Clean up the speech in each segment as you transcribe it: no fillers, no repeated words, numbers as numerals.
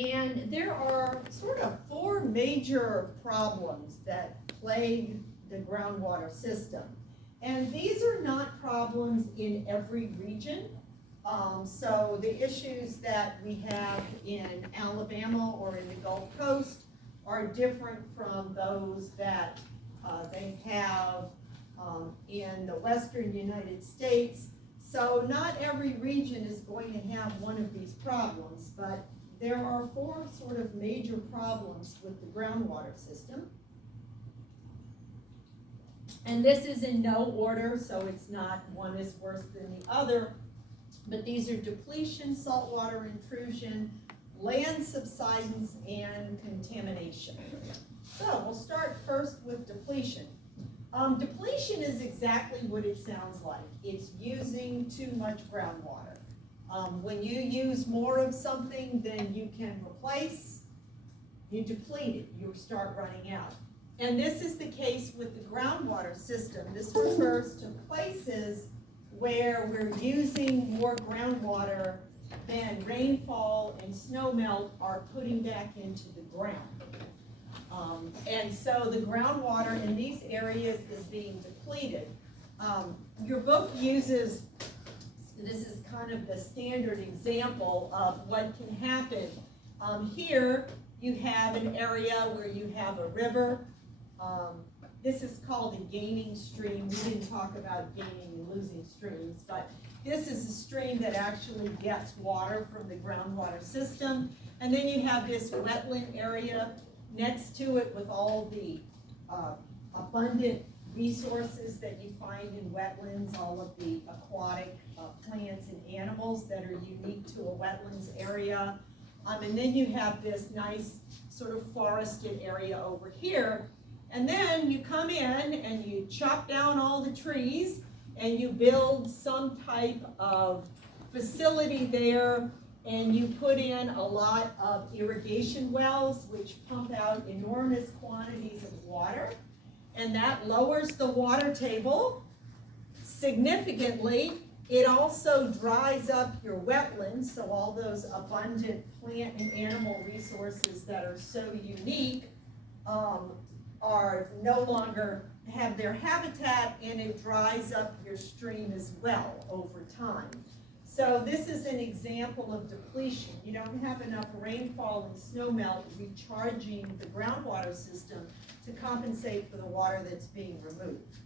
And there are sort of four major problems that plague the groundwater system. And these are not problems in every region. So the issues that we have in Alabama or in the Gulf Coast are different from those that they have in the western United States. So not every region is going to have one of these problems, but there are four sort of major problems with the groundwater system. And this is in no order, so it's not one is worse than the other, but these are depletion, saltwater intrusion, land subsidence, and contamination. So we'll start first with depletion. Depletion is exactly what it sounds like. It's using too much groundwater. When you use more of something than you can replace, you deplete it, you start running out. And this is the case with the groundwater system. This refers to places where we're using more groundwater than rainfall and snowmelt are putting back into the ground. And so the groundwater in these areas is being depleted. Your book uses, this is kind of the standard example of what can happen. Here you have an area where you have a river. This is called a gaining stream. We didn't talk about gaining and losing streams, but this is a stream that actually gets water from the groundwater system. And then you have this wetland area next to it with all the abundant resources that you find in wetlands, all of the aquatic plants and animals that are unique to a wetlands area. And then you have this nice sort of forested area over here. And then you come in and you chop down all the trees and you build some type of facility there, and you put in a lot of irrigation wells which pump out enormous quantities of water, and that lowers the water table significantly. It also dries up your wetlands, so all those abundant plant and animal resources that are so unique are no longer have their habitat, and it dries up your stream as well over time. So this is an example of depletion. You don't have enough rainfall and snowmelt recharging the groundwater system to compensate for the water that's being removed.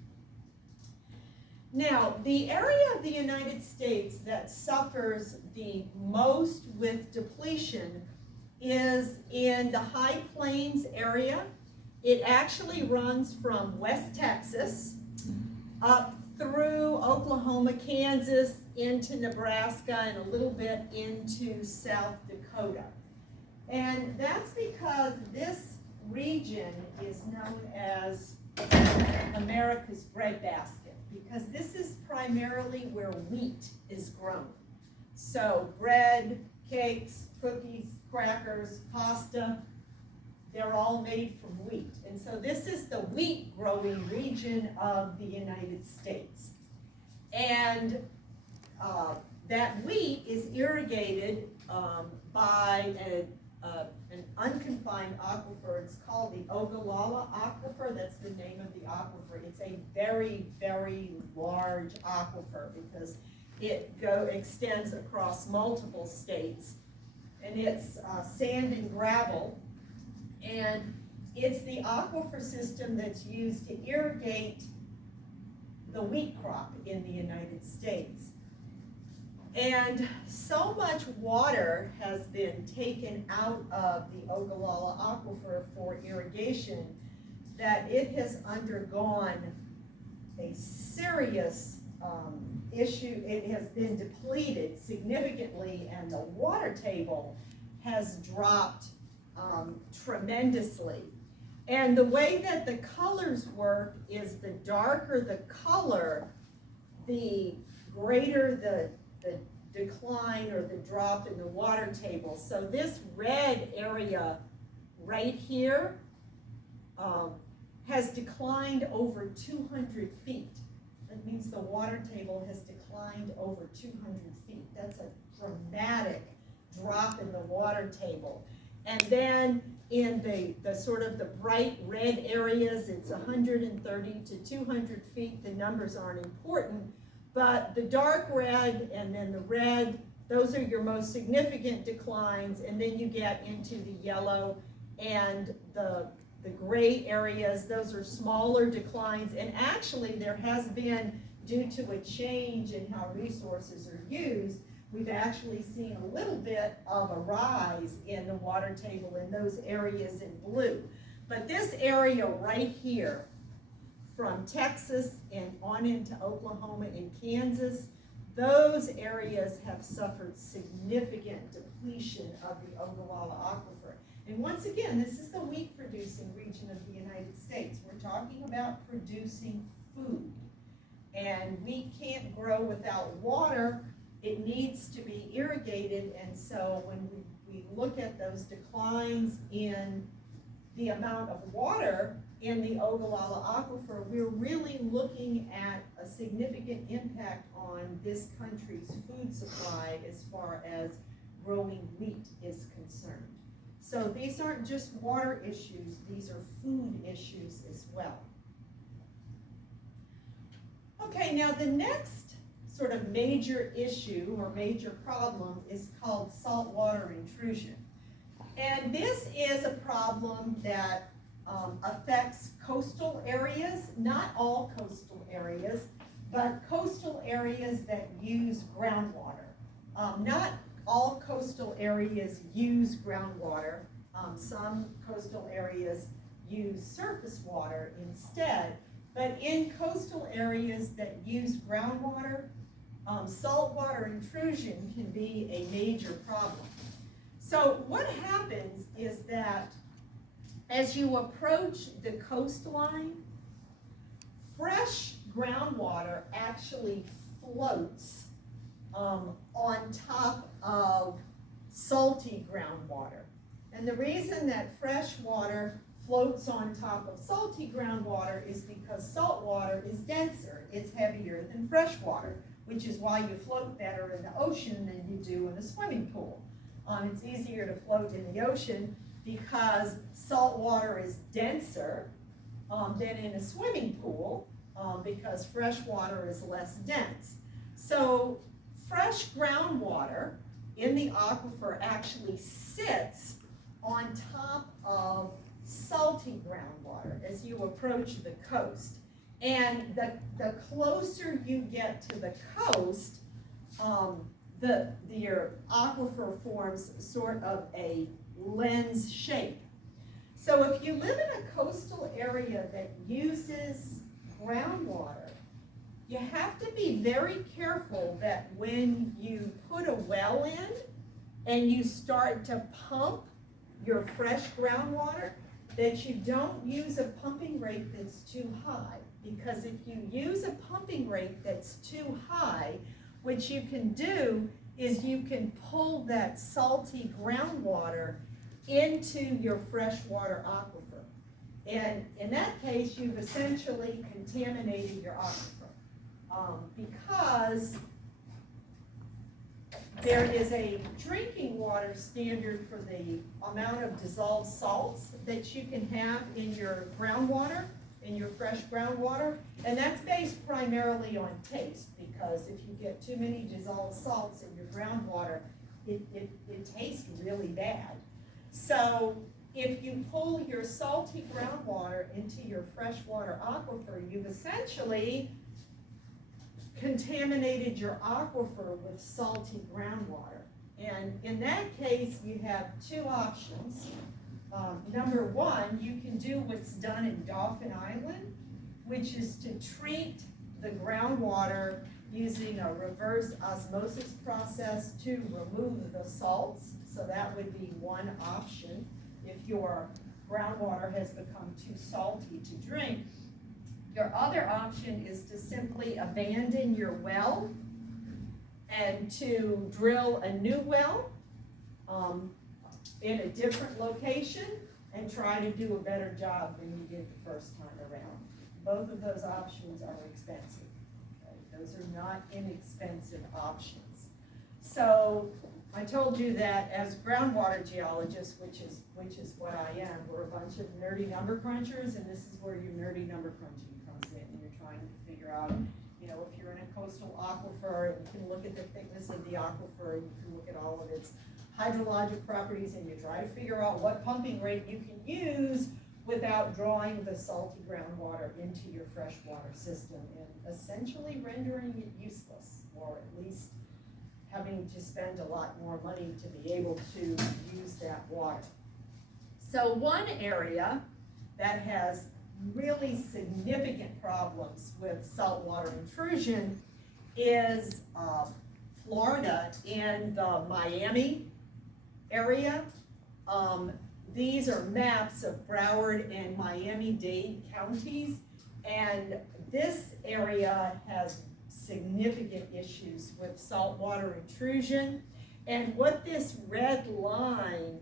Now, the area of the United States that suffers the most with depletion is in the High Plains area. It actually runs from West Texas up through Oklahoma, Kansas, into Nebraska, and a little bit into South Dakota. And that's because this region is known as America's breadbasket, because this is primarily where wheat is grown. So bread, cakes, cookies, crackers, pasta, they're all made from wheat. And so this is the wheat growing region of the United States. And that wheat is irrigated by an unconfined aquifer. It's called the Ogallala Aquifer. That's the name of the aquifer. It's a very, very large aquifer because it extends across multiple states. And it's sand and gravel. And it's the aquifer system that's used to irrigate the wheat crop in the United States. And so much water has been taken out of the Ogallala Aquifer for irrigation that it has undergone a serious issue. It has been depleted significantly, and the water table has dropped tremendously. And the way that the colors work is the darker the color, the greater the decline or the drop in the water table. So this red area right here has declined over 200 feet. That means the water table has declined over 200 feet. That's a dramatic drop in the water table. And then in the sort of the bright red areas, it's 130 to 200 feet. The numbers aren't important, but the dark red and then the red, those are your most significant declines, and then you get into the yellow and the gray areas. Those are smaller declines, and actually there has been, due to a change in how resources are used, we've actually seen a little bit of a rise in the water table in those areas in blue. But this area right here, from Texas and on into Oklahoma and Kansas, those areas have suffered significant depletion of the Ogallala Aquifer. And once again, this is the wheat producing region of the United States. We're talking about producing food. And wheat can't grow without water. It needs to be irrigated, and so when we look at those declines in the amount of water in the Ogallala Aquifer, we're really looking at a significant impact on this country's food supply as far as growing wheat is concerned. So these aren't just water issues, these are food issues as well. Okay, now the next sort of major issue or major problem is called saltwater intrusion. And this is a problem that affects coastal areas, not all coastal areas, but coastal areas that use groundwater. Not all coastal areas use groundwater. Some coastal areas use surface water instead. But in coastal areas that use groundwater, saltwater intrusion can be a major problem. So what happens is that as you approach the coastline, fresh groundwater actually floats on top of salty groundwater. And the reason that fresh water floats on top of salty groundwater is because salt water is denser, it's heavier than fresh water, which is why you float better in the ocean than you do in a swimming pool. It's easier to float in the ocean because salt water is denser than in a swimming pool because fresh water is less dense. So fresh groundwater in the aquifer actually sits on top of salty groundwater as you approach the coast. And the closer you get to the coast, your aquifer forms sort of a lens shape. So if you live in a coastal area that uses groundwater, you have to be very careful that when you put a well in and you start to pump your fresh groundwater, that you don't use a pumping rate that's too high. Because if you use a pumping rate that's too high, what you can do is you can pull that salty groundwater into your freshwater aquifer. And in that case, you've essentially contaminated your aquifer. Because there is a drinking water standard for the amount of dissolved salts that you can have in your groundwater, in your fresh groundwater, and that's based primarily on taste, because if you get too many dissolved salts in your groundwater, it tastes really bad. So if you pull your salty groundwater into your freshwater aquifer, you've essentially contaminated your aquifer with salty groundwater. And in that case, you have two options. Number one, you can do what's done in Dauphin Island, which is to treat the groundwater using a reverse osmosis process to remove the salts. So that would be one option if your groundwater has become too salty to drink. Your other option is to simply abandon your well and to drill a new well in a different location and try to do a better job than you did the first time around. Both of those options are expensive. Okay? Those are not inexpensive options. So I told you that as groundwater geologists, which is what I am, we're a bunch of nerdy number crunchers, and this is where your nerdy number crunching comes in. And you're trying to figure out, you know, if you're in a coastal aquifer, and you can look at the thickness of the aquifer, and you can look at all of its hydrologic properties, and you try to figure out what pumping rate you can use without drawing the salty groundwater into your freshwater system and essentially rendering it useless, or at least having to spend a lot more money to be able to use that water. So one area that has really significant problems with saltwater intrusion is Florida and the Miami area. These are maps of Broward and Miami-Dade counties, and this area has significant issues with saltwater intrusion. And what this red line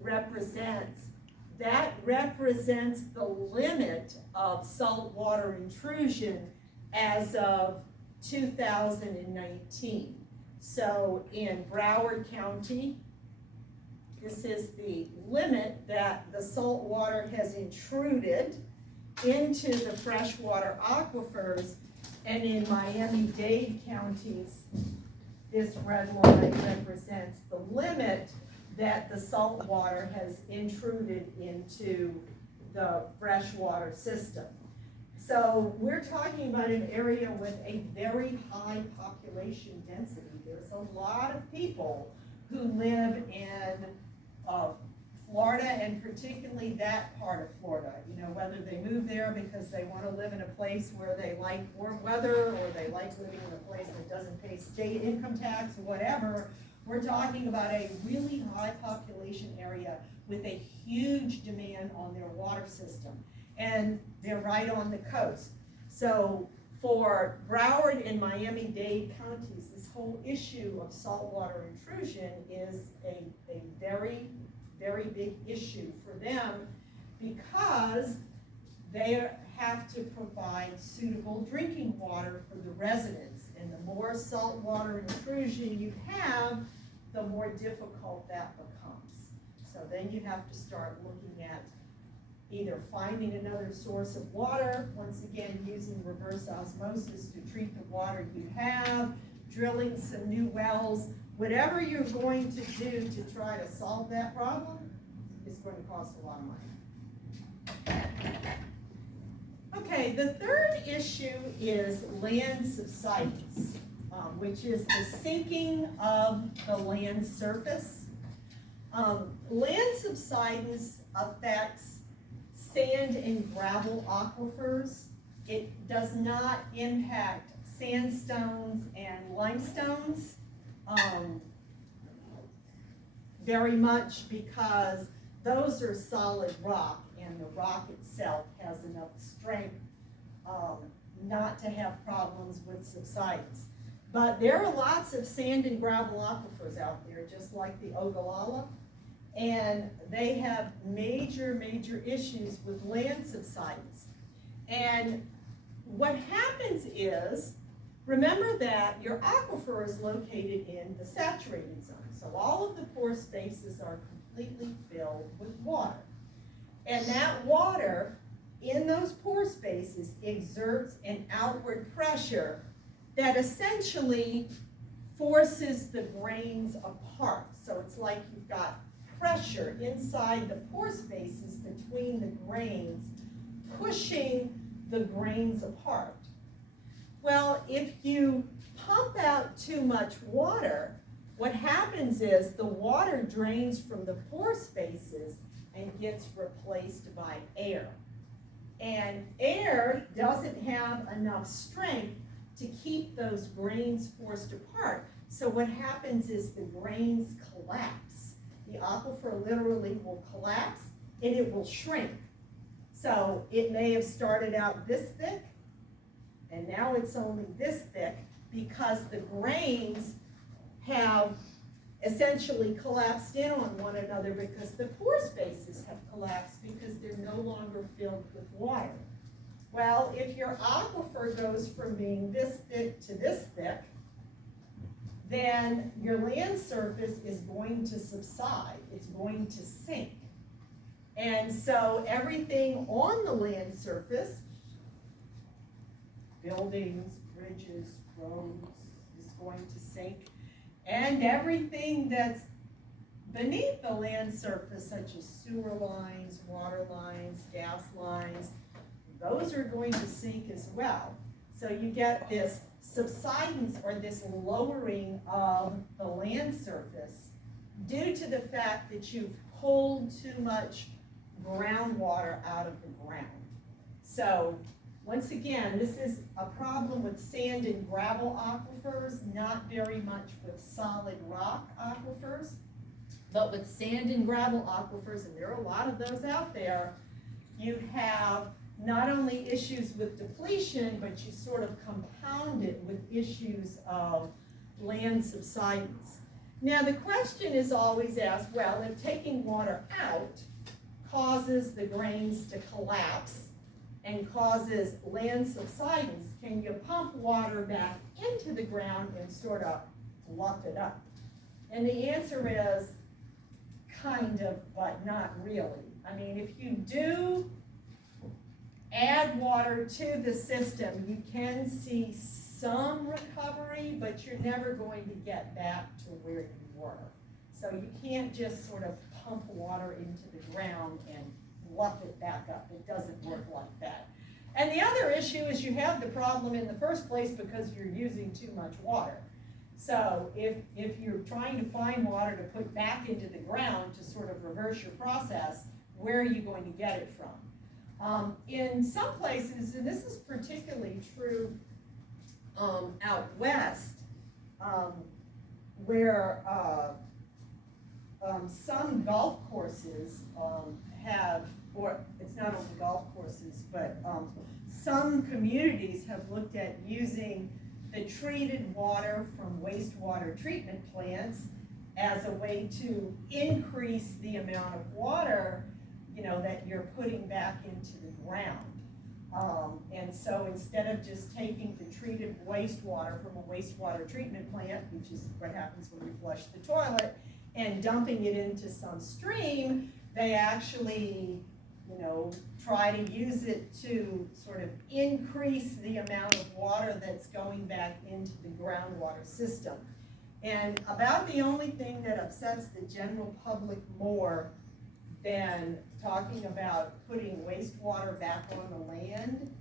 represents, that represents the limit of saltwater intrusion as of 2019. So in Broward County, this is the limit that the salt water has intruded into the freshwater aquifers. And in Miami-Dade counties, this red line represents the limit that the salt water has intruded into the freshwater system. So we're talking about an area with a very high population density. There's a lot of people who live in Florida, and particularly that part of Florida. You know, whether they move there because they want to live in a place where they like warm weather, or they like living in a place that doesn't pay state income tax or whatever, we're talking about a really high population area with a huge demand on their water system. And they're right on the coast. So for Broward and Miami-Dade counties, this whole issue of saltwater intrusion is a very, very big issue for them, because they have to provide suitable drinking water for the residents. And the more saltwater intrusion you have, the more difficult that becomes. So then you have to start looking at either finding another source of water, once again using reverse osmosis to treat the water you have, drilling some new wells. Whatever you're going to do to try to solve that problem is going to cost a lot of money. Okay, the third issue is land subsidence, which is the sinking of the land surface. Land subsidence affects sand and gravel aquifers. It does not impact sandstones and limestones very much, because those are solid rock, and the rock itself has enough strength not to have problems with subsidence. But there are lots of sand and gravel aquifers out there, just like the Ogallala, and they have major, major issues with land subsidence. And what happens is, remember that your aquifer is located in the saturated zone. So all of the pore spaces are completely filled with water. And that water in those pore spaces exerts an outward pressure that essentially forces the grains apart. So it's like you've got pressure inside the pore spaces between the grains, pushing the grains apart. Well, if you pump out too much water, what happens is the water drains from the pore spaces and gets replaced by air. And air doesn't have enough strength to keep those grains forced apart. So what happens is the grains collapse. The aquifer literally will collapse, and it will shrink. So it may have started out this thick, and now it's only this thick, because the grains have essentially collapsed in on one another, because the pore spaces have collapsed because they're no longer filled with water. Well, if your aquifer goes from being this thick to this thick, then your land surface is going to subside, it's going to sink. And so everything on the land surface, buildings, bridges, roads, is going to sink. And everything that's beneath the land surface, such as sewer lines, water lines, gas lines, those are going to sink as well. So you get this subsidence, or this lowering of the land surface, due to the fact that you've pulled too much groundwater out of the ground. So once again, this is a problem with sand and gravel aquifers, not very much with solid rock aquifers. But with sand and gravel aquifers, and there are a lot of those out there, you have not only issues with depletion, but you sort of compound it with issues of land subsidence. Now the question is always asked, well, if taking water out causes the grains to collapse and causes land subsidence, can you pump water back into the ground and sort of fluff it up? And the answer is kind of, but not really. I mean, if you do add water to the system, you can see some recovery, but you're never going to get back to where you were. So you can't just sort of pump water into the ground and fluff it back up. It doesn't work like that. And the other issue is you have the problem in the first place because you're using too much water. So if you're trying to find water to put back into the ground to sort of reverse your process, where are you going to get it from? In some places, and this is particularly true out west, where some golf courses have, or it's not only golf courses, but some communities have looked at using the treated water from wastewater treatment plants as a way to increase the amount of water, you know, that you're putting back into the ground. And so instead of just taking the treated wastewater from a wastewater treatment plant, which is what happens when we flush the toilet, and dumping it into some stream, they actually, you know, try to use it to sort of increase the amount of water that's going back into the groundwater system. And about the only thing that upsets the general public more than talking about putting wastewater back on the land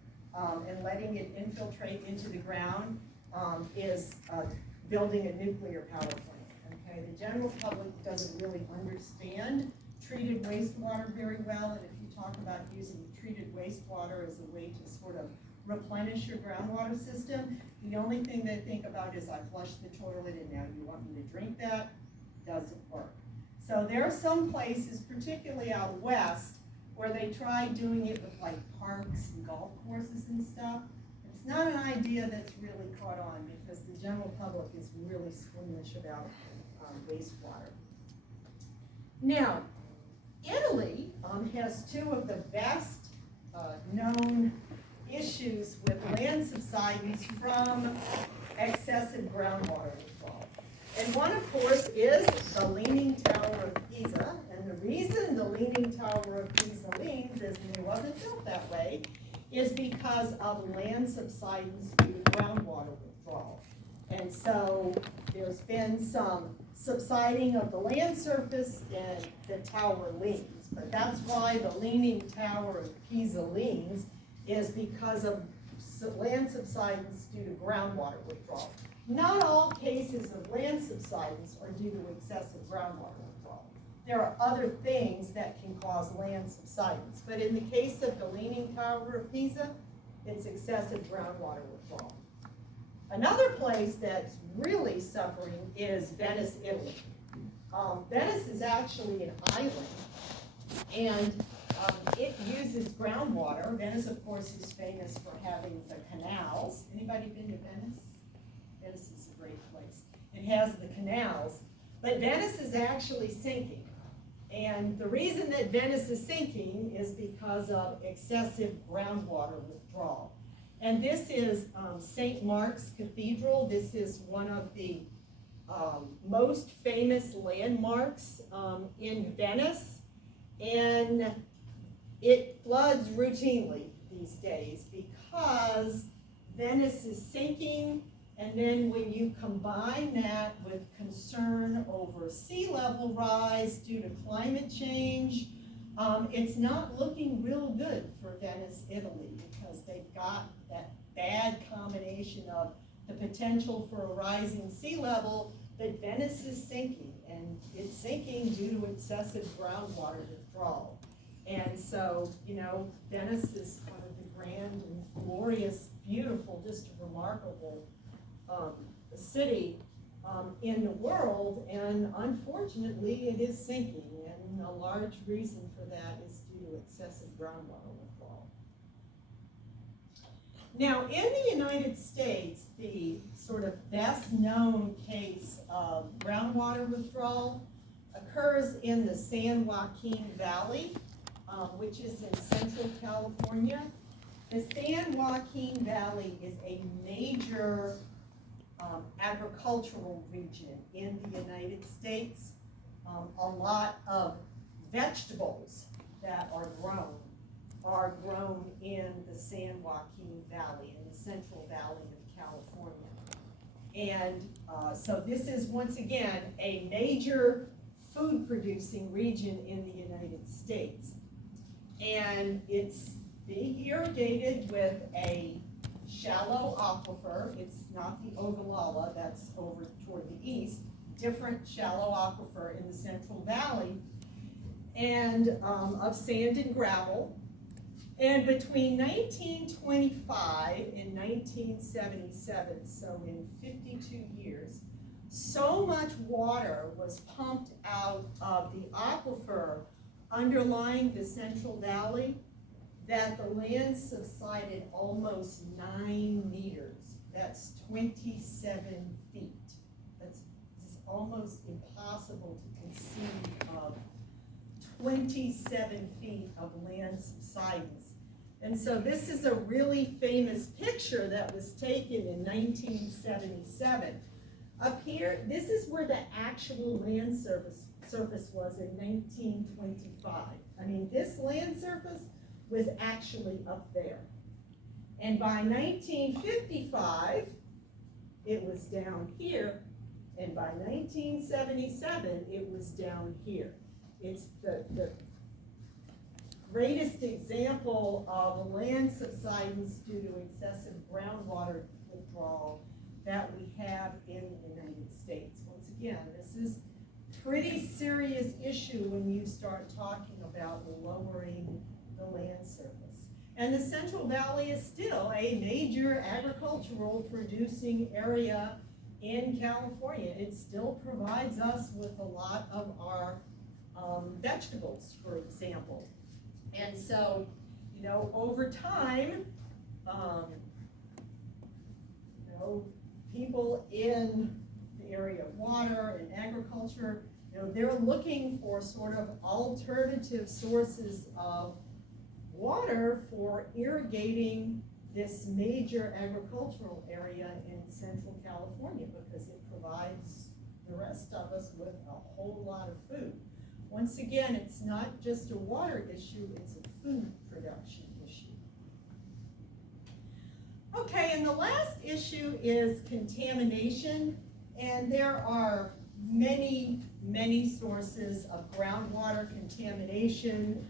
and letting it infiltrate into the ground is building a nuclear power plant. Okay, the general public doesn't really understand treated wastewater very well, and if you talk about using treated wastewater as a way to sort of replenish your groundwater system, the only thing they think about is I flushed the toilet and now you want me to drink that? Doesn't work. So there are some places, particularly out west, where they try doing it with like parks and golf courses and stuff. It's not an idea that's really caught on because the general public is really squeamish about wastewater. Now, Italy has two of the best known issues with land subsidence from excessive groundwater withdrawal. And one, of course, is the Leaning Tower of Pisa. And the reason the Leaning Tower of Pisa leans is, and it wasn't built that way, is because of land subsidence due to groundwater withdrawal. And so there's been some subsiding of the land surface and the tower leans. But that's why the Leaning Tower of Pisa leans, is because of land subsidence due to groundwater withdrawal. Not all cases of land subsidence are due to excessive groundwater withdrawal. There are other things that can cause land subsidence. But in the case of the Leaning Tower of Pisa, it's excessive groundwater withdrawal. Another place that's really suffering is Venice, Italy. Venice is actually an island, and it uses groundwater. Venice, of course, is famous for having the canals. Anybody been to Venice? Venice is a great place. It has the canals, but Venice is actually sinking. And the reason that Venice is sinking is because of excessive groundwater withdrawal. And this is St. Mark's Cathedral. This is one of the most famous landmarks in Venice, and it floods routinely these days because Venice is sinking, and then when you combine that with concern over sea level rise due to climate change, it's not looking real good for Venice, Italy, because they've got that bad combination of the potential for a rising sea level, but Venice is sinking, and it's sinking due to excessive groundwater withdrawal. And so, you know, Venice is one of the grand and glorious, beautiful, just a remarkable city in the world, and unfortunately it is sinking, and a large reason for that is due to excessive groundwater withdrawal. Now, in the United States, the sort of best known case of groundwater withdrawal occurs in the San Joaquin Valley, which is in central California. The San Joaquin Valley is a major agricultural region in the United States. A lot of vegetables that are grown in the San Joaquin Valley, in the Central Valley of California. And so this is, once again, a major food producing region in the United States. And it's being irrigated with a shallow aquifer. It's not the Ogallala, that's over toward the east, different shallow aquifer in the Central Valley, and of sand and gravel. And between 1925 and 1977, so in 52 years, so much water was pumped out of the aquifer underlying the Central Valley that the land subsided almost 9 meters. That's 27 feet. It's almost impossible to conceive of 27 feet of land subsidence. And so this is a really famous picture that was taken in 1977. Up here, this is where the actual land surface was in 1925. I mean, this land surface was actually up there. And by 1955, it was down here, and by 1977, it was down here. It's the greatest example of land subsidence due to excessive groundwater withdrawal that we have in the United States. Once again, this is a pretty serious issue when you start talking about lowering the land surface. And the Central Valley is still a major agricultural producing area in California. It still provides us with a lot of our vegetables, for example. And so, you know, over time, you know, people in the area of water and agriculture, you know, they're looking for sort of alternative sources of water for irrigating this major agricultural area in Central California, because it provides the rest of us with a whole lot of food. Once again, it's not just a water issue, it's a food production issue. Okay, and the last issue is contamination, and there are many, many sources of groundwater contamination,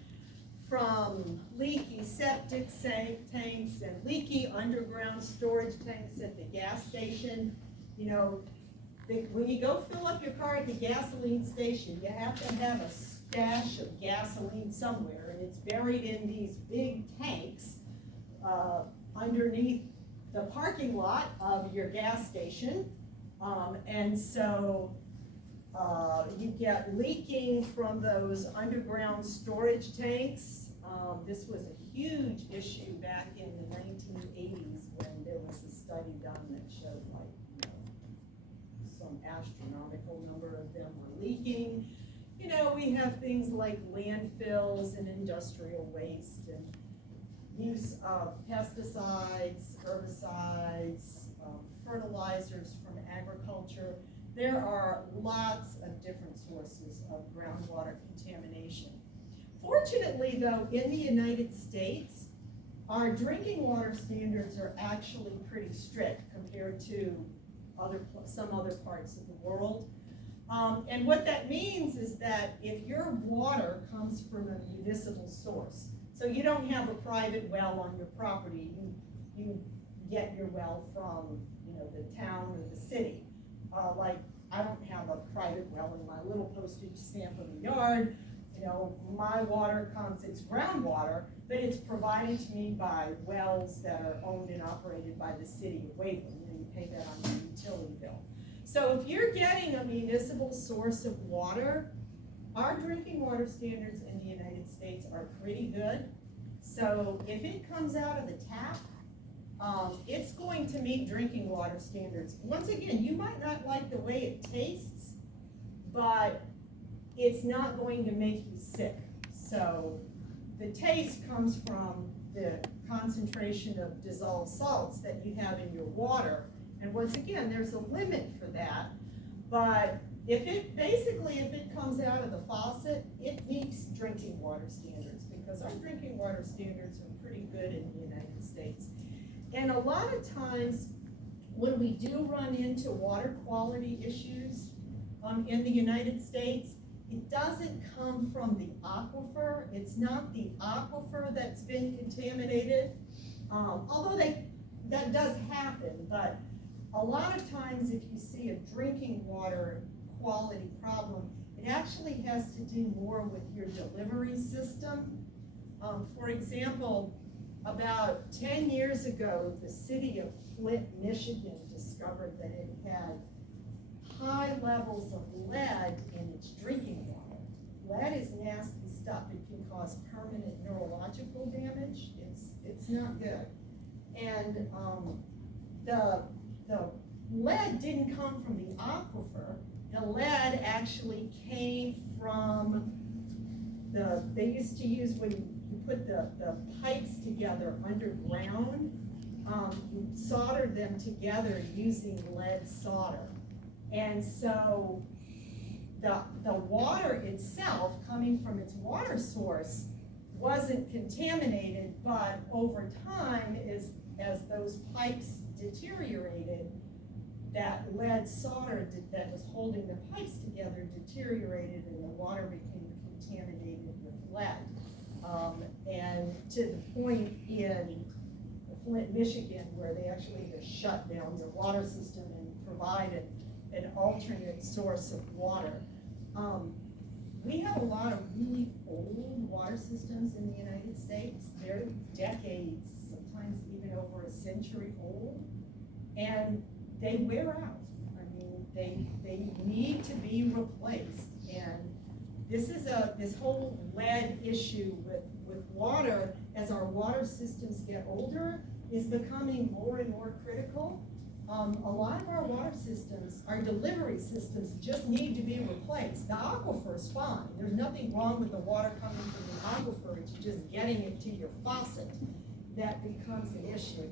from leaky septic tanks and leaky underground storage tanks at the gas station. You know, when you go fill up your car at the gasoline station, you have to have a stash of gasoline somewhere, and it's buried in these big tanks underneath the parking lot of your gas station. And so you get leaking from those underground storage tanks. This was a huge issue back in the 1980s when there was a study done that showed, like, you know, some astronomical number of them were leaking. You know, we have things like landfills and industrial waste and use of pesticides, herbicides, fertilizers from agriculture. there are lots of different sources of groundwater contamination. Fortunately, though, in the United States, our drinking water standards are actually pretty strict compared to some other parts of the world. And what that means is that if your water comes from a municipal source, so you don't have a private well on your property, you get your well from, you know, the town or the city. Like, I don't have a private well in my little postage stamp of a yard. You know, my water comes, it's groundwater, but it's provided to me by wells that are owned and operated by the city of Waverly. You know, you pay that on your utility bill. So if you're getting a municipal source of water, our drinking water standards in the United States are pretty good. So if it comes out of the tap, it's going to meet drinking water standards. Once again, you might not like the way it tastes, but it's not going to make you sick. So the taste comes from the concentration of dissolved salts that you have in your water. And once again, there's a limit for that. But if it comes out of the faucet, it meets drinking water standards, because our drinking water standards are pretty good in the United States. And a lot of times when we do run into water quality issues in the United States, it doesn't come from the aquifer. It's not the aquifer that's been contaminated, although that does happen. But a lot of times if you see a drinking water quality problem, it actually has to do more with your delivery system. For example, about 10 years ago, the city of Flint, Michigan discovered that it had high levels of lead in its drinking water. Lead is nasty stuff. It can cause permanent neurological damage. It's not good. And the lead didn't come from the aquifer. The lead actually came from they used to use, when you put the pipes together underground, you soldered them together using lead solder. And so the water itself, coming from its water source, wasn't contaminated, but over time, as those pipes deteriorated, that lead solder that was holding the pipes together deteriorated, and the water became contaminated with lead. And to the point in Flint, Michigan, where they actually just shut down their water system and provided an alternate source of water. We have a lot of really old water systems in the United States. They're decades, sometimes even over a century old, and they wear out. I mean, they need to be replaced. And this whole lead issue with water, as our water systems get older, is becoming more and more critical. A lot of our water systems, our delivery systems, just need to be replaced. The aquifer is fine. There's nothing wrong with the water coming from the aquifer. It's just getting it to your faucet that becomes an issue.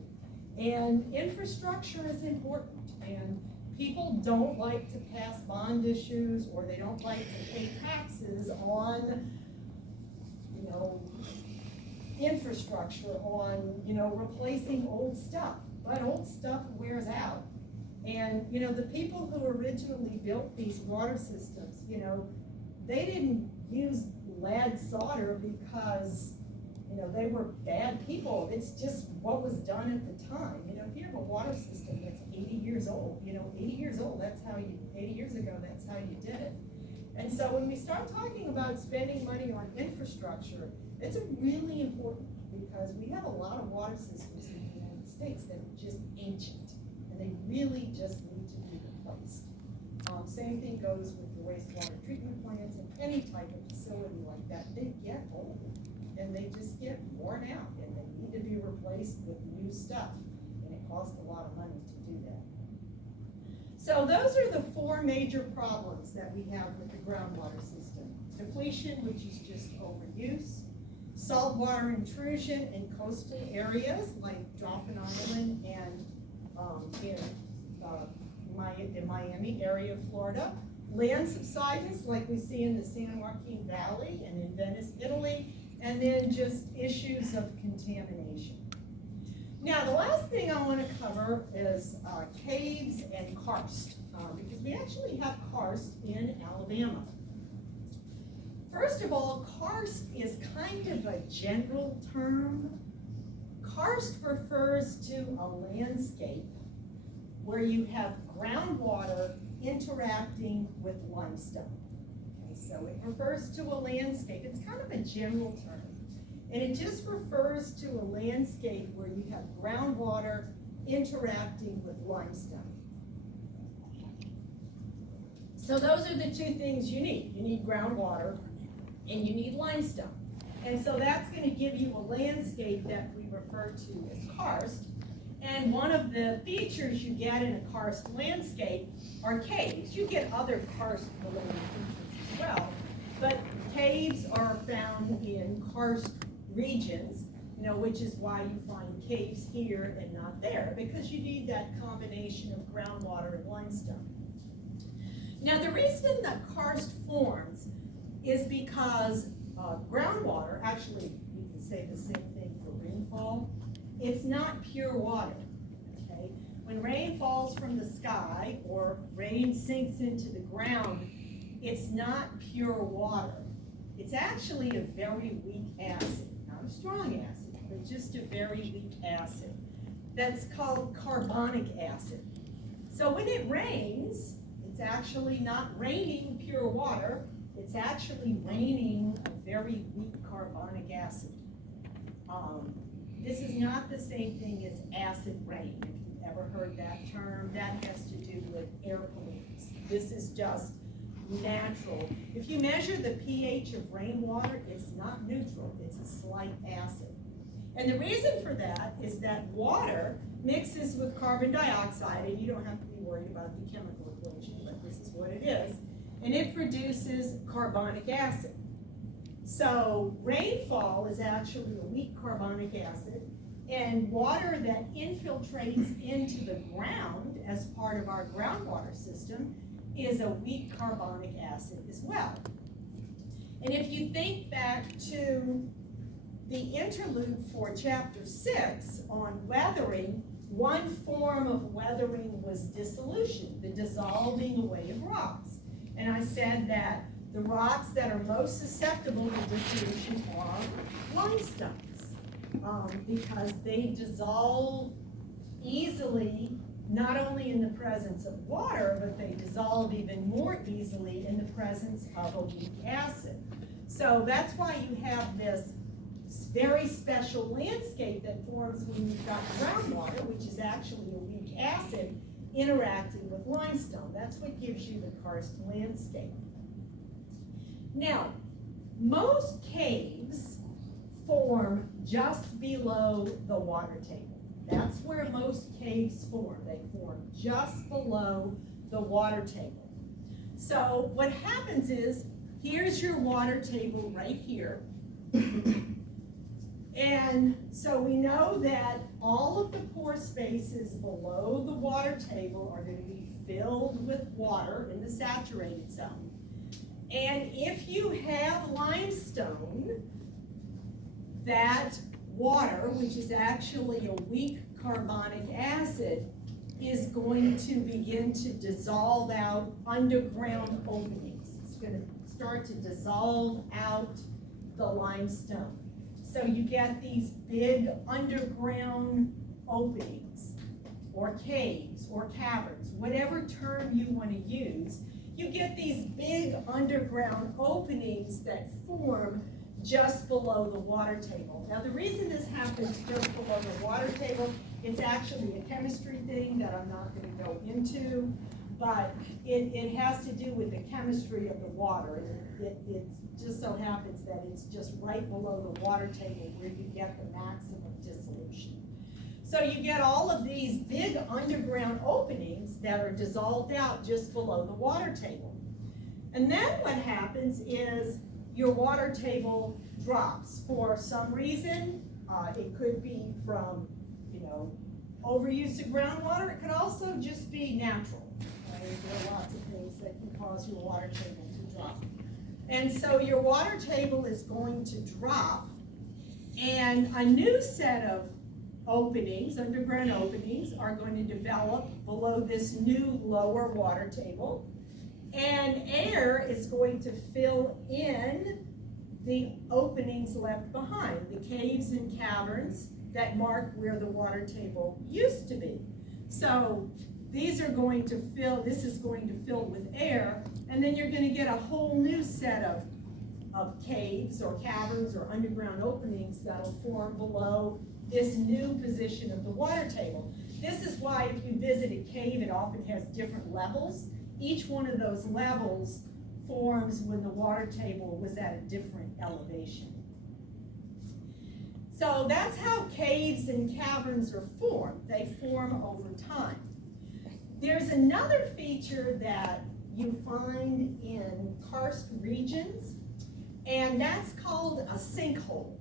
And infrastructure is important. And people don't like to pass bond issues, or they don't like to pay taxes on, you know, infrastructure, on, you know, replacing old stuff. But old stuff wears out. And, you know, the people who originally built these water systems, you know, they didn't use lead solder because, you know, they were bad people. It's just what was done at the time. You know, if you have a water system that's 80 years old, you know, 80 years old, 80 years ago, that's how you did it. And so when we start talking about spending money on infrastructure, it's really important, because we have a lot of water systems in the United States that are just ancient, and they really just need to be replaced. Same thing goes with the wastewater treatment plants and any type of facility like that. They get old, and they just get worn out, and they need to be replaced with new stuff, and it costs a lot of money to do that. So those are the four major problems that we have with the groundwater system. Depletion, which is just overuse. Saltwater intrusion in coastal areas like Dauphin Island and in Miami area of Florida. Land subsidence, like we see in the San Joaquin Valley and in Venice, Italy, and then just issues of contamination. Now, the last thing I want to cover is caves and karst, because we actually have karst in Alabama. First of all, karst is kind of a general term. Karst refers to a landscape where you have groundwater interacting with limestone. Okay, so it refers to a landscape. It's kind of a general term. And it just refers to a landscape where you have groundwater interacting with limestone. So those are the two things you need. You need groundwater and you need limestone. And so that's going to give you a landscape that we refer to as karst. And one of the features you get in a karst landscape are caves. You get other karst-related features as well, but caves are found in karst regions, which is why you find caves here and not there, because you need that combination of groundwater and limestone. Now, the reason that karst forms is because groundwater, actually, you can say the same thing for rainfall. It's not pure water, okay? When rain falls from the sky or rain sinks into the ground, it's not pure water. It's actually a very weak acid, not a strong acid, but just a very weak acid. That's called carbonic acid. So when it rains, it's actually not raining pure water, it's actually raining a very weak carbonic acid. This is not the same thing as acid rain. If you've ever heard that term, that has to do with air pollutants. This is just natural. If you measure the pH of rainwater, it's not neutral, it's a slight acid. And the reason for that is that water mixes with carbon dioxide, and you don't have to be worried about the chemical equation, but this is what it is, and it produces carbonic acid. So rainfall is actually a weak carbonic acid, and water that infiltrates into the ground as part of our groundwater system is a weak carbonic acid as well. And if you think back to the interlude for chapter 6 on weathering, one form of weathering was dissolution, the dissolving away of rocks. And I said that the rocks that are most susceptible to dissolution are limestones, because they dissolve easily, not only in the presence of water, but they dissolve even more easily in the presence of a weak acid. So that's why you have this very special landscape that forms when you've got groundwater, which is actually a weak acid, interacting with limestone. That's what gives you the karst landscape. Now, most caves form just below the water table. That's where most caves form. They form just below the water table. So what happens is, here's your water table right here. And so we know that all of the pore spaces below the water table are going to be filled with water in the saturated zone. And if you have limestone, that water, which is actually a weak carbonic acid, is going to begin to dissolve out underground openings. It's going to start to dissolve out the limestone. So you get these big underground openings, or caves, or caverns, whatever term you want to use. You get these big underground openings that form just below the water table. Now, the reason this happens just below the water table, it's actually a chemistry thing that I'm not going to go into, but it has to do with the chemistry of the water. It just so happens that it's just right below the water table where you get the maximum dissolution. So you get all of these big underground openings that are dissolved out just below the water table. And then what happens is your water table drops for some reason. It could be from, overuse of groundwater. It could also just be natural. there are lots of things that can cause your water table to drop. And so your water table is going to drop, and a new set of openings, underground openings, are going to develop below this new lower water table. And air is going to fill in the openings left behind, the caves and caverns that mark where the water table used to be. So these are going to fill, this is going to fill with air, and then you're going to get a whole new set of caves or caverns or underground openings that'll form below this new position of the water table. This is why if you visit a cave, it often has different levels. Each one of those levels forms when the water table was at a different elevation. So that's how caves and caverns are formed. They form over time. There's another feature that you find in karst regions, and that's called a sinkhole.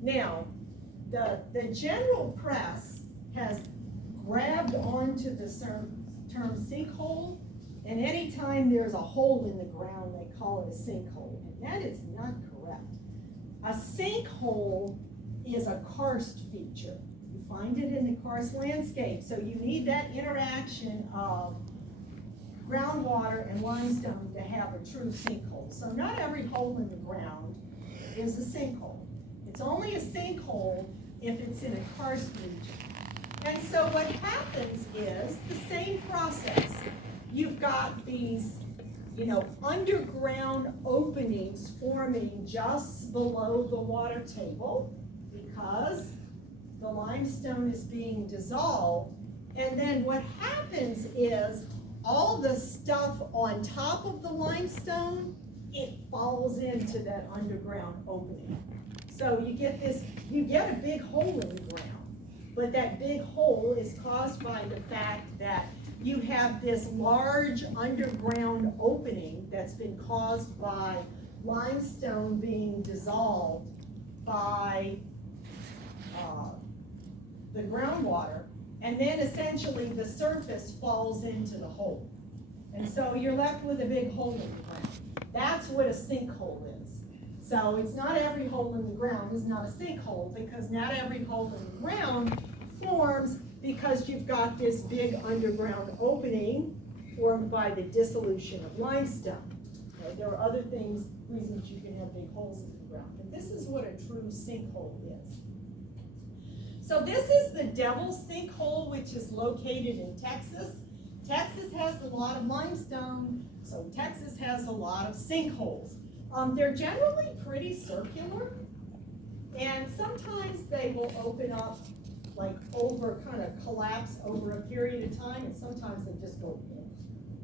Now, the general press has grabbed onto the term sinkhole, and anytime there's a hole in the ground, they call it a sinkhole, and that is not correct. A sinkhole is a karst feature. You find it in the karst landscape, so you need that interaction of groundwater and limestone to have a true sinkhole. So not every hole in the ground is a sinkhole. It's only a sinkhole if it's in a karst region. And so what happens is the same process. You've got these, underground openings forming just below the water table because the limestone is being dissolved. And then what happens is all the stuff on top of the limestone, it falls into that underground opening. So you get a big hole in the ground, but that big hole is caused by the fact that you have this large underground opening that's been caused by limestone being dissolved by the groundwater, and then essentially the surface falls into the hole. And so you're left with a big hole in the ground. That's what a sinkhole is. So it's not every hole in the ground is not a sinkhole, because not every hole in the ground forms because you've got this big underground opening formed by the dissolution of limestone. Okay? There are other reasons you can have big holes in the ground, but this is what a true sinkhole is. So this is the Devil's Sinkhole, which is located in Texas. Texas has a lot of limestone, so Texas has a lot of sinkholes. They're generally pretty circular, and sometimes they will open up like kind of collapse over a period of time, and sometimes they just go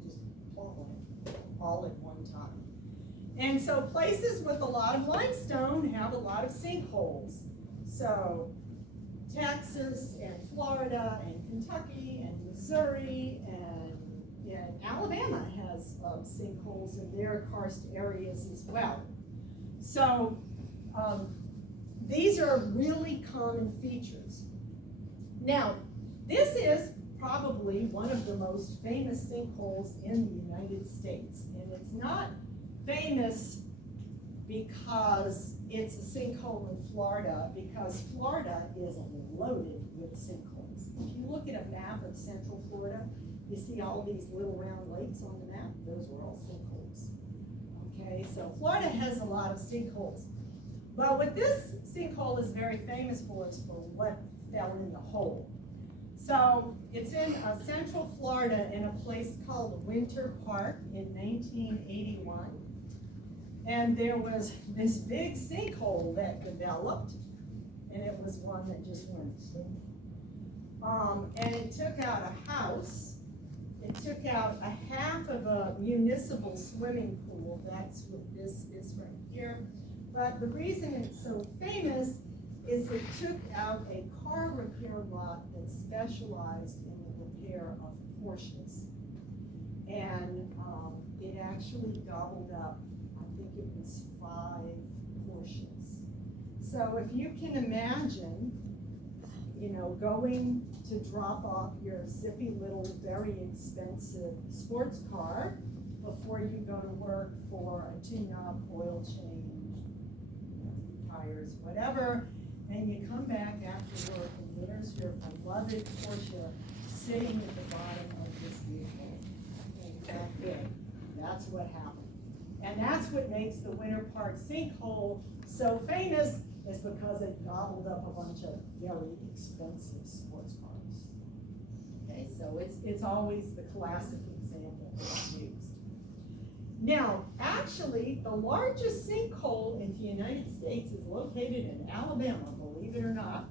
just all at one time. And so places with a lot of limestone have a lot of sinkholes. So Texas and Florida and Kentucky and Missouri and Alabama has sinkholes in their karst areas as well. So these are really common features. Now, this is probably one of the most famous sinkholes in the United States, and it's not famous because it's a sinkhole in Florida, because Florida is loaded with sinkholes. If you look at a map of Central Florida, you see all these little round lakes on the map. Those are all sinkholes. Okay, so Florida has a lot of sinkholes. But what this sinkhole is very famous for is for what fell in the hole. So it's in Central Florida in a place called Winter Park in 1981. And there was this big sinkhole that developed, and it was one that just went. And it took out a house. It took out a half of a municipal swimming pool. That's what this is right here. But the reason it's so famous is it took out a car repair lot that specialized in the repair of Porsches. And it actually gobbled up, I think it was 5 Porsches. So if you can imagine, going to drop off your zippy little, very expensive sports car before you go to work for a tune-up, oil change, tires, whatever, and you come back after work and there's your beloved Porsche sitting at the bottom of this vehicle. And that big. That's what happened. And that's what makes the Winter Park sinkhole so famous, is because it gobbled up a bunch of very expensive sports cars. Okay, so it's always the classic example that's used. Now, actually, the largest sinkhole in the United States is located in Alabama, believe it or not.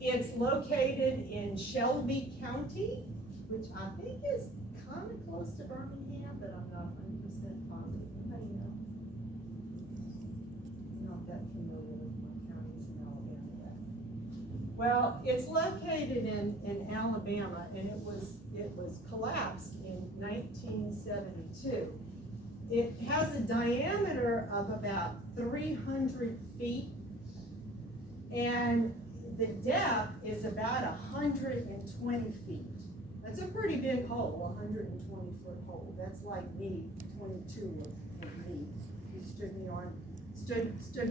It's located in Shelby County, which I think is kind of close to Birmingham, but I'm not 100% positive. Anybody know? I'm not that familiar with my counties in Alabama yet. Well, it's located in Alabama, and it was collapsed in 1972. It has a diameter of about 300 feet, and the depth is about 120 feet. That's a pretty big hole, 120-foot hole. That's like me, 22 of me. You stood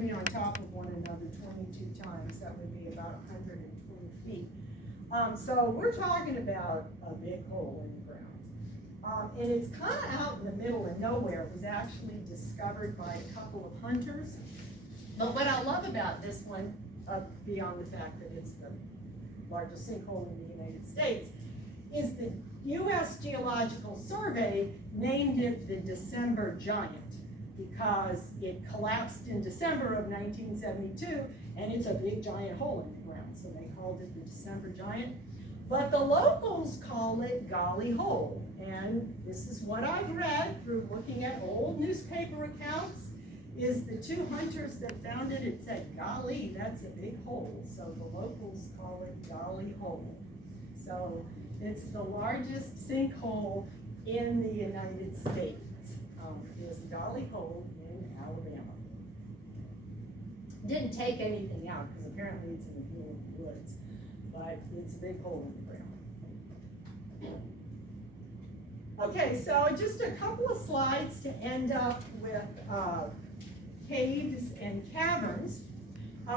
me on top of one another 22 times. That would be about 120 feet. So we're talking about a big hole in the ground. And it's kind of out in the middle of nowhere. It was actually discovered by a couple of hunters. But what I love about this one, beyond the fact that it's the largest sinkhole in the United States, is the U.S. Geological Survey named it the December Giant because it collapsed in December of 1972, and it's a big giant hole in the ground, so they called it the December Giant. But the locals call it Golly Hole, and this is what I've read through looking at old newspaper accounts, is the two hunters that found it, it said, golly, that's a big hole, so the locals call it Golly Hole. So it's the largest sinkhole in the United States, is Golly Hole in Alabama. Didn't take anything out, because apparently it's in the middle of the woods, but it's a big hole in the ground. Okay, so just a couple of slides to end up with caves and caverns.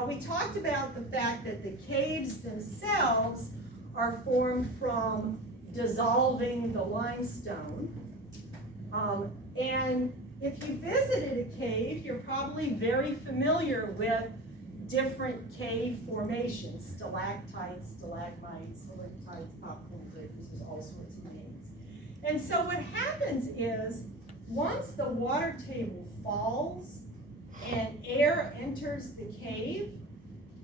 We talked about the fact that the caves themselves are formed from dissolving the limestone. And if you visited a cave, you're probably very familiar with different cave formations, stalactites, stalagmites, stalactites, popcorn drippers, there's all sorts of names. And so what happens is, once the water table falls and air enters the cave,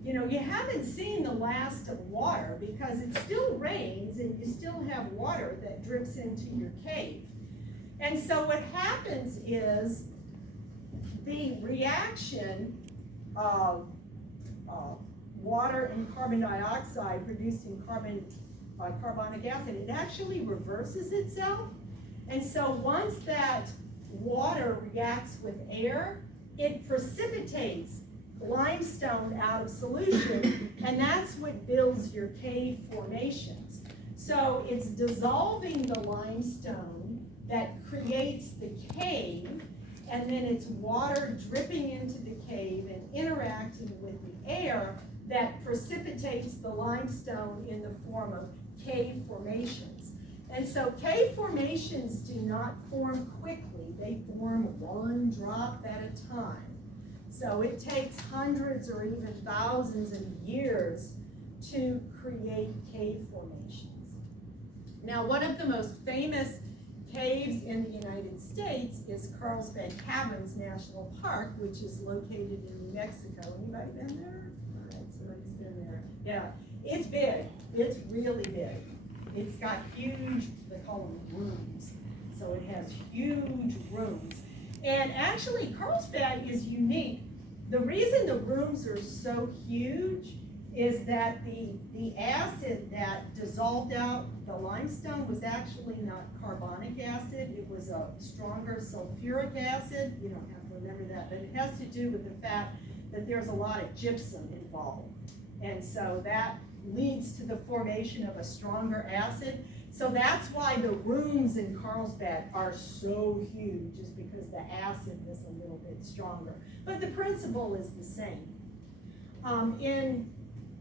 you know, you haven't seen the last of water because it still rains and you still have water that drips into your cave. And so what happens is the reaction of water and carbon dioxide producing carbonic acid, it actually reverses itself. And so once that water reacts with air, it precipitates limestone out of solution, and that's what builds your cave formations. So it's dissolving the limestone that creates the cave, and then it's water dripping into the cave and interacting with the air that precipitates the limestone in the form of cave formations. And so cave formations do not form quickly. They form one drop at a time. So it takes hundreds or even thousands of years to create cave formations. Now, one of the most famous caves in the United States is Carlsbad Caverns National Park, which is located in New Mexico. Anybody been there? All right, somebody's been there. Yeah, it's big. It's really big. It's got huge, they call them rooms. So it has huge rooms. And actually, Carlsbad is unique. The reason the rooms are so huge is that the acid that dissolved out the limestone was actually not carbonic acid. It was a stronger sulfuric acid. You don't have to remember that, but it has to do with the fact that there's a lot of gypsum involved. And so that leads to the formation of a stronger acid. So that's why the rooms in Carlsbad are so huge, is because the acid is a little bit stronger. But the principle is the same. In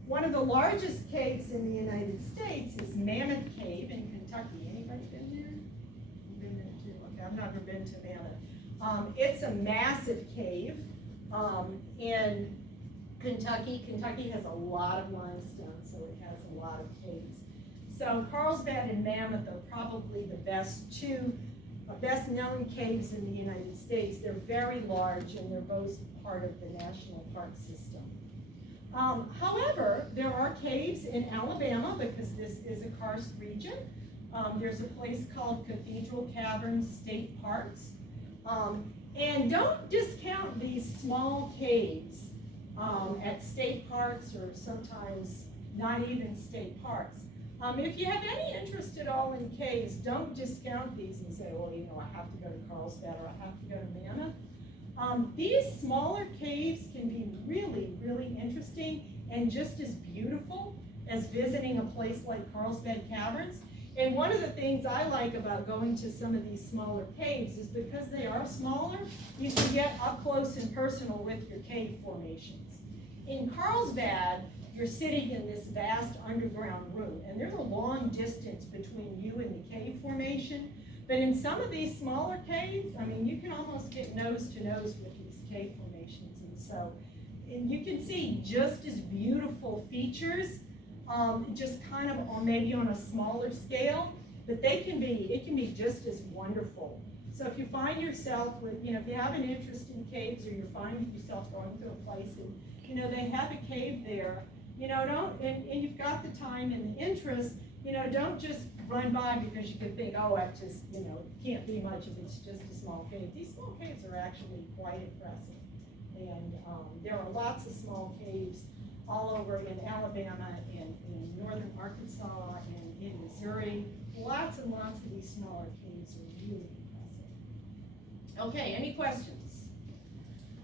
one of the largest caves in the United States is Mammoth Cave in Kentucky. Anybody been there? You've been there too. Okay, I've never been to Mammoth. It's a massive cave in Kentucky. Kentucky has a lot of limestone, so it has a lot of caves. So Carlsbad and Mammoth are probably the best known caves in the United States. They're very large and they're both part of the National Park System. However, there are caves in Alabama because this is a karst region. There's a place called Cathedral Caverns State Parks. And don't discount these small caves at state parks or sometimes not even state parks. If you have any interest at all in caves, don't discount these and say, well, you know, I have to go to Carlsbad or I have to go to Mammoth. These smaller caves can be really, really interesting and just as beautiful as visiting a place like Carlsbad Caverns. And one of the things I like about going to some of these smaller caves is because they are smaller, you can get up close and personal with your cave formations. In Carlsbad, you're sitting in this vast underground room, and there's a long distance between you and the cave formation. But in some of these smaller caves, I mean, you can almost get nose to nose with these cave formations. And you can see just as beautiful features, just kind of maybe on a smaller scale, but it can be just as wonderful. So if you find yourself with, you know, if you have an interest in caves or you're finding yourself going to a place and, you know, they have a cave there, you know, and you've got the time and the interest, you know, don't just run by because you could think, oh, it just, you know, can't be much if it's just a small cave. These small caves are actually quite impressive. And there are lots of small caves all over in Alabama and in northern Arkansas and in Missouri. Lots and lots of these smaller caves are really impressive. Okay, any questions?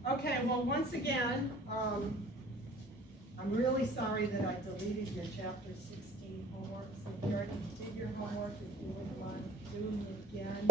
Okay, well, once again, I'm really sorry that I deleted your chapter 16 homework, so Karen, you did your homework if you wouldn't mind doing it again.